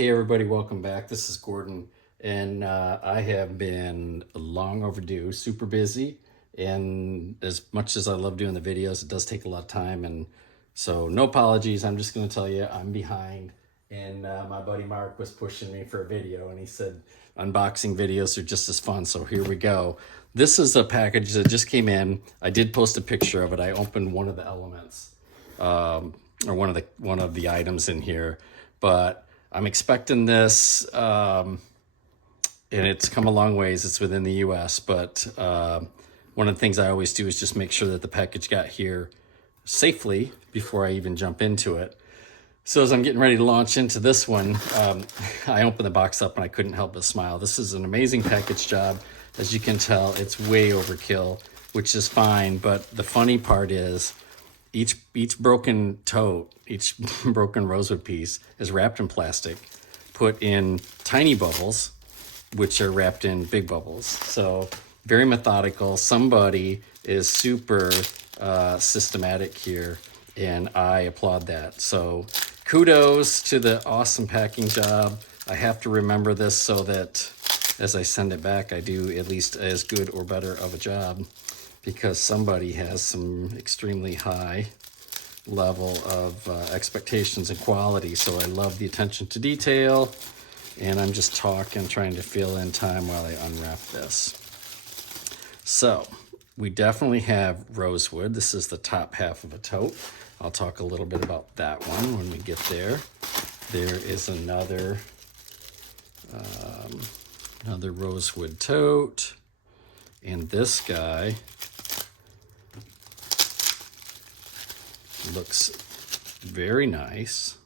Hey everybody, welcome back. This is Gordon, and I have been long overdue, super busy, and as much as I love doing the videos, it does take a lot of time, and so no apologies. I'm just going to tell you I'm behind, and my buddy Mark was pushing me for a video, and he said unboxing videos are just as fun, so here we go. This is a package that just came in. I did post a picture of it. I opened one of the elements, or one of the items in here, but I'm expecting this, and it's come a long ways. It's within the U.S., but one of the things I always do is just make sure that the package got here safely before I even jump into it. So as I'm getting ready to launch into this one, I opened the box up and I couldn't help but smile. This is an amazing package job. As you can tell, it's way overkill, which is fine. But the funny part is each broken tote, each broken rosewood piece is wrapped in plastic, put in tiny bubbles, which are wrapped in big bubbles. So very methodical. Somebody is super systematic here, and I applaud that. So kudos to the awesome packing job. I have to remember this so that as I send it back, I do at least as good or better of a job, because somebody has some extremely high level of expectations and quality. So I love the attention to detail, and I'm just trying to fill in time while I unwrap this. So we definitely have rosewood. This is the top half of a tote. I'll talk a little bit about that one when we get there. There is another rosewood tote, and this guy looks very nice,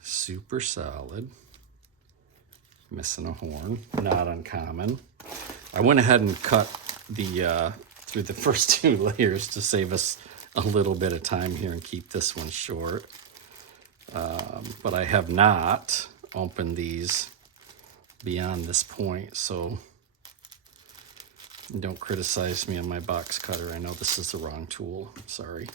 super solid, missing a horn, not uncommon. I went ahead and cut the through the first two layers to save us a little bit of time here and keep this one short. But I have not opened these beyond this point, so don't criticize me on my box cutter. I know this is the wrong tool. Sorry.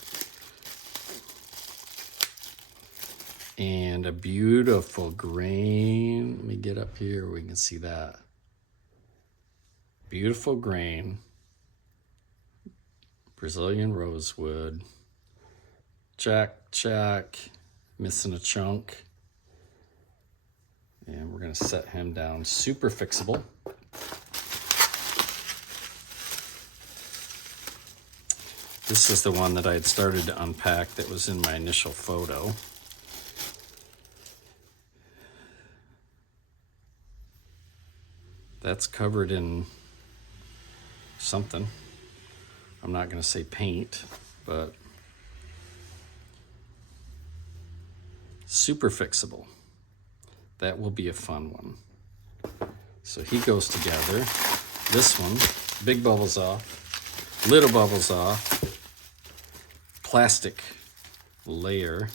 And a beautiful grain. Let me get up here where we can see that. Beautiful grain. Brazilian rosewood. Check. Missing a chunk. And we're going to set him down. Super fixable. This is the one that I had started to unpack that was in my initial photo. That's covered in something. I'm not going to say paint, but super fixable. That will be a fun one. So he goes together. This one, big bubbles off, little bubbles off, plastic layer.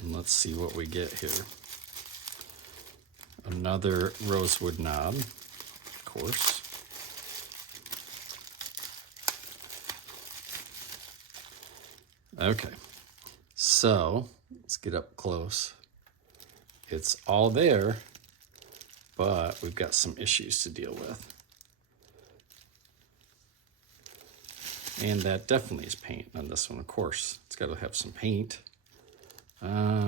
And let's see what we get here. Another rosewood knob, of course. Okay, so let's get up close. It's all there, but we've got some issues to deal with. And that definitely is paint on this one, of course. It's got to have some paint.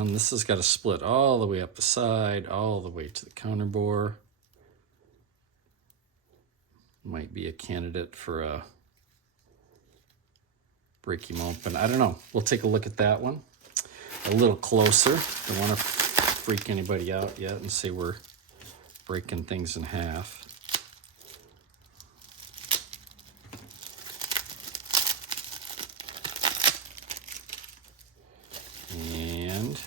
This has got to split all the way up the side, all the way to the counter bore. Might be a candidate for a break him open. I don't know. We'll take a look at that one a little closer. Don't want to freak anybody out yet and say we're breaking things in half. And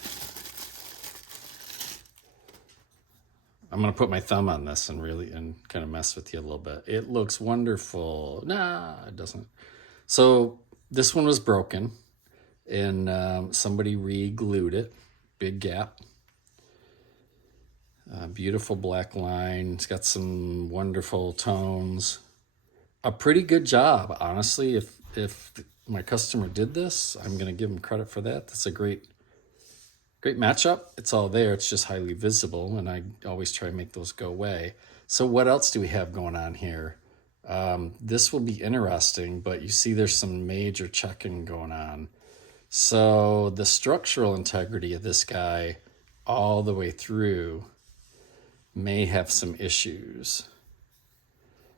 I'm going to put my thumb on this and kind of mess with you a little bit. It looks wonderful. Nah, it doesn't. So this one was broken, and somebody re-glued it. Big gap. Beautiful black line. It's got some wonderful tones. A pretty good job, honestly. If my customer did this. I'm going to give him credit for that. That's a great matchup. It's all there. It's just highly visible, and I always try to make those go away. So what else do we have going on here? This will be interesting, but you see there's some major checking going on. So the structural integrity of this guy all the way through may have some issues.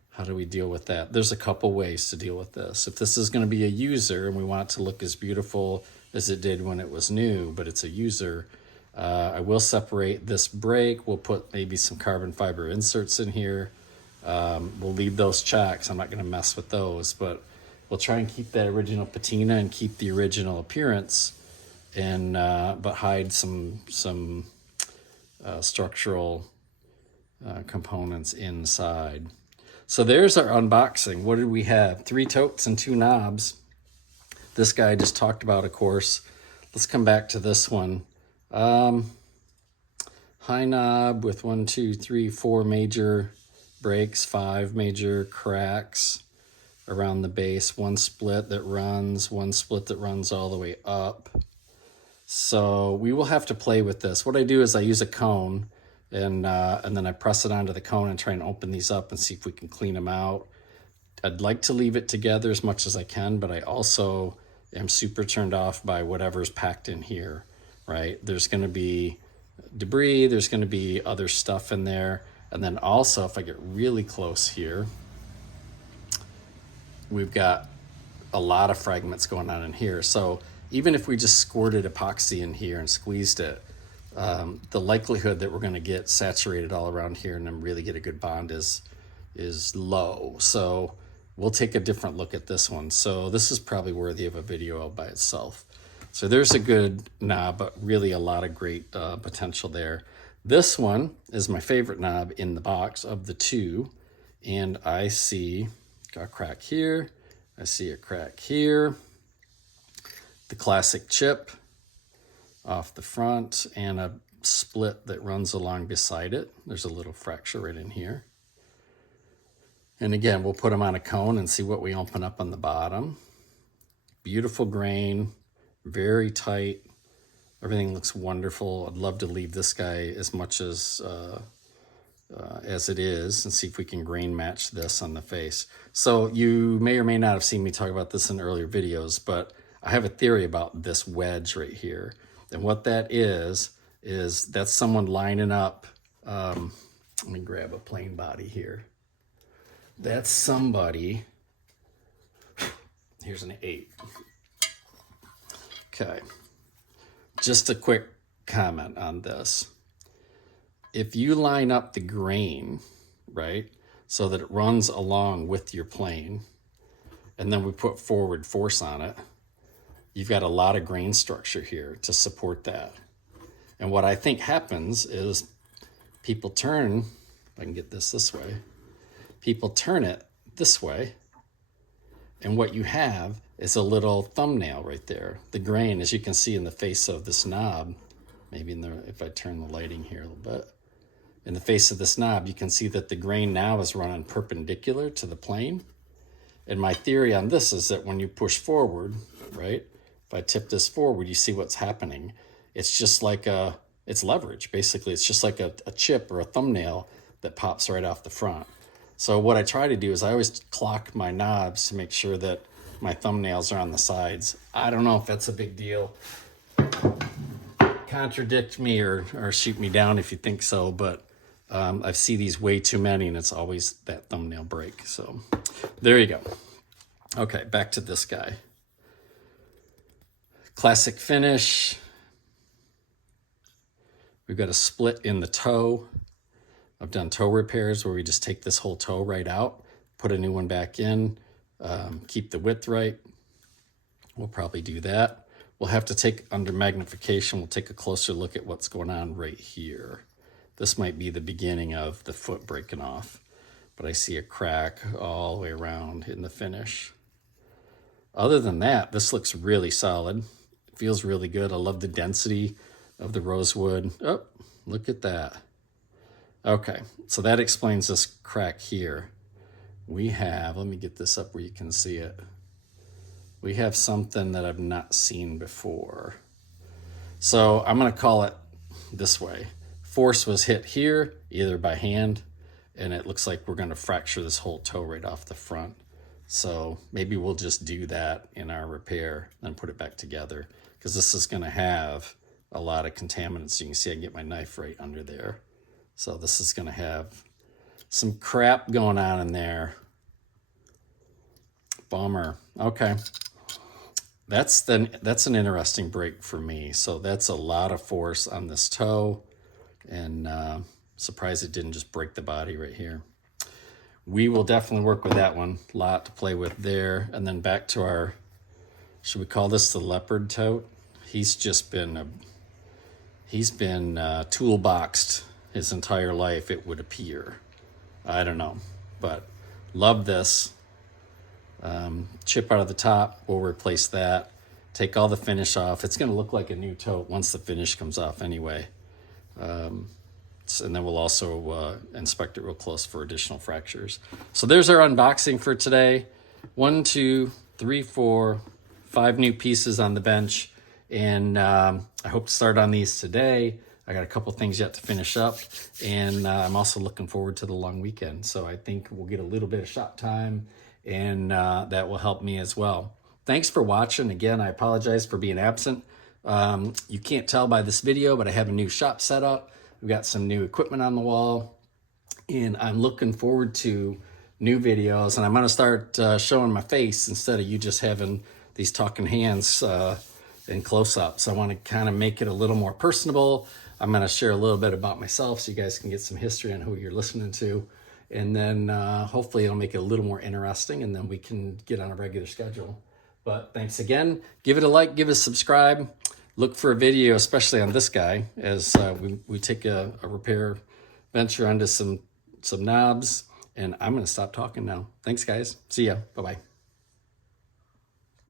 How do we deal with that? There's a couple ways to deal with this. If this is going to be a user and we want it to look as beautiful as it did when it was new, but it's a user, I will separate this break. We'll put maybe some carbon fiber inserts in here. We'll leave those checks. I'm not going to mess with those, but we'll try and keep that original patina and keep the original appearance, and but hide some structural components inside. So there's our unboxing. What did we have? 3 totes and 2 knobs. This guy I just talked about, of course. Let's come back to this one. High knob with 1, 2, 3, 4 major breaks, 5 major cracks around the base, 1 split that runs, 1 split that runs all the way up. So we will have to play with this. What I do is I use a cone, and then I press it onto the cone and try and open these up and see if we can clean them out. I'd like to leave it together as much as I can, but I also am super turned off by whatever's packed in here, right? There's going to be debris, there's going to be other stuff in there. And then also, if I get really close here, we've got a lot of fragments going on in here. So even if we just squirted epoxy in here and squeezed it, the likelihood that we're going to get saturated all around here and then really get a good bond is low. So we'll take a different look at this one. So this is probably worthy of a video all by itself. So there's a good knob, but really a lot of great potential there. This one is my favorite knob in the box of the 2. And I see a crack here. I see a crack here. The classic chip off the front and a split that runs along beside it. There's a little fracture right in here. And again, we'll put them on a cone and see what we open up on the bottom. Beautiful grain, very tight. Everything looks wonderful. I'd love to leave this guy as much as it is and see if we can grain match this on the face. So you may or may not have seen me talk about this in earlier videos, but I have a theory about this wedge right here. And what that is that's someone lining up, let me grab a plain body here. That's somebody, here's an 8. Okay, just a quick comment on this. If you line up the grain, right, so that it runs along with your plane, and then we put forward force on it, you've got a lot of grain structure here to support that. And what I think happens is people turn, if I can get this way, people turn it this way, and what you have is a little thumbnail right there. The grain, as you can see in the face of this knob, maybe if I turn the lighting here a little bit, in the face of this knob, you can see that the grain now is running perpendicular to the plane. And my theory on this is that when you push forward, right, if I tip this forward, you see what's happening. It's just like it's leverage, basically. It's just like a chip or a thumbnail that pops right off the front. So what I try to do is I always clock my knobs to make sure that my thumbnails are on the sides. I don't know if that's a big deal. Contradict me or shoot me down if you think so, but I see these way too many, and it's always that thumbnail break. So there you go. Okay, back to this guy. Classic finish. We've got a split in the toe. I've done toe repairs where we just take this whole toe right out, put a new one back in, keep the width right. We'll probably do that. We'll have to take under magnification. We'll take a closer look at what's going on right here. This might be the beginning of the foot breaking off, but I see a crack all the way around in the finish. Other than that, this looks really solid. It feels really good. I love the density of the rosewood. Oh, look at that. Okay, so that explains this crack here. We have, let me get this up where you can see it. we have something that I've not seen before. So I'm going to call it this way. Force was hit here, either by hand, and it looks like we're going to fracture this whole toe right off the front. So maybe we'll just do that in our repair and put it back together, because this is going to have a lot of contaminants. You can see I can get my knife right under there. So this is going to have some crap going on in there. Bummer. Okay. That's an interesting break for me. So that's a lot of force on this toe, and surprised it didn't just break the body right here. We will definitely work with that one. A lot to play with there. And then back to our, should we call this the leopard tote? He's been toolboxed his entire life, it would appear. I don't know, but love this. Chip out of the top, we'll replace that. Take all the finish off. It's going to look like a new tote once the finish comes off anyway. And then we'll also inspect it real close for additional fractures. So there's our unboxing for today. 1, 2, 3, 4, 5 new pieces on the bench. And I hope to start on these today. I got a couple things yet to finish up. And I'm also looking forward to the long weekend. So I think we'll get a little bit of shop time, and that will help me as well. Thanks for watching. Again, I apologize for being absent. You can't tell by this video, but I have a new shop set up. We've got some new equipment on the wall, and I'm looking forward to new videos. And I'm going to start showing my face instead of you just having these talking hands in close-ups. I want to kind of make it a little more personable. I'm going to share a little bit about myself so you guys can get some history on who you're listening to. And then hopefully it'll make it a little more interesting, and then we can get on a regular schedule. But thanks again. Give it a like, give it a subscribe. Look for a video, especially on this guy, as we take a repair venture onto some knobs. And I'm going to stop talking now. Thanks, guys. See ya. Bye-bye.